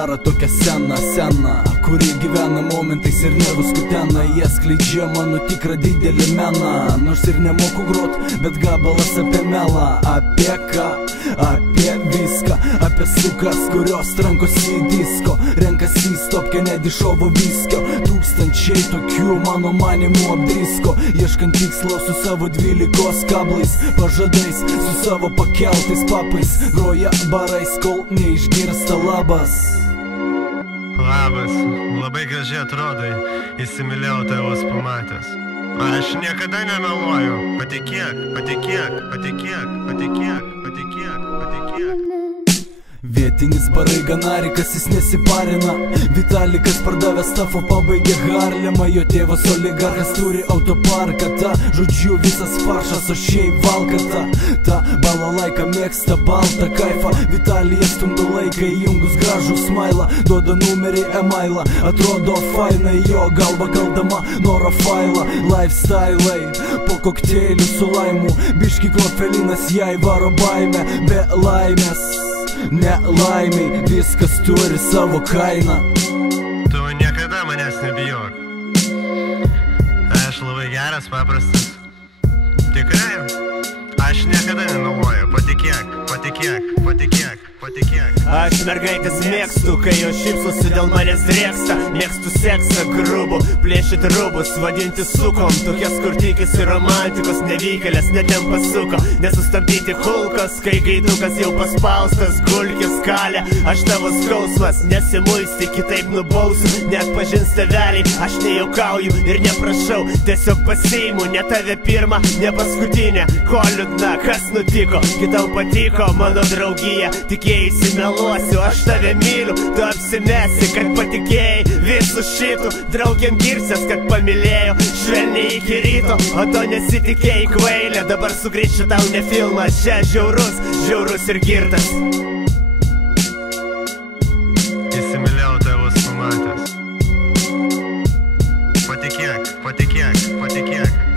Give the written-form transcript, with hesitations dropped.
daro tokią seną, kuri gyvena momentais ir nervus kutena. Jie skleidžia mano tikrą didelį meną, nors ir nemoku grot, bet gabalas apie melą. Apie ką? Apie viską, apie sukas, kurios trankosi į disko, renkasi į stopkę nedišovo viskio. Tūkstančiai tokių mano manimų apdrisko, ieškant tikslo su savo 12 kablais, pažadais, su savo pakeltais papais, groja barais, kol neišgirsta labas. Labas, labai gražiai atrodai, įsimylėjau tave vos pamatęs. Aš niekada nemeluoju, patikėk, patikėk, patikėk, patikėk, patikėk, patikėk. Vietinis barai ganarikas, jis nesiparina. Vitalikas pardavęs stafo pabaigė Harlemą. Jo tėvas oligarchas turi autoparką. Ta, žodžiu, visas faršas, o šiaip valkata. Ta balalaika mėgsta baltą kaifą. Vitalija stumdo laiką, įjungus gražų smailą. Duoda numerį emailą, atrodo fainai. Jo galva galdama noro failą. Lifestylai, po kokteilių su laimu. Biški klofelinas jai varo baimę. Be laimės nelaimiai, viskas turi savo kainą. Tu niekada manęs nebijok. Aš labai geras, paprastas. Tikrai? Aš niekada nemeluoju, patikėk, patikėk, patikėk, patikėk. Aš mergaitės mėgstu, kai jos šypsosi dėl manęs drėksta. Mėgstu seksą grubų, plėšyti rūbus, vadinti sukom. Tokias, kur tikisi romantikos, nevykėlės, netem pasuko. Nesustabdyti hulkos, kai gaidukas jau paspaustas. Gulkis kalė, aš tavo skausmas, nesimulsti, kitaip nubausiu. Net pažins tėveliai, aš nejaukauju ir neprašau. Tiesiog pasiimu, ne tave pirmą, ne paskutinę. Ko liūdna, kas nutiko, kitam patiko mano draugija. Tikėjusi meluosiu, aš tave myliu. Tu apsimesi, kad patikėjai visų šitų. Draugiam girsies, kad pamilėjau švelniai iki ryto, o to nesitikėjai kvailė. Dabar sugrįšiu tau ne filmas, čia žiaurus, žiaurus ir girtas. Įsimylėjau tave vos pamatęs. Patikėk, patikėk, patikėk.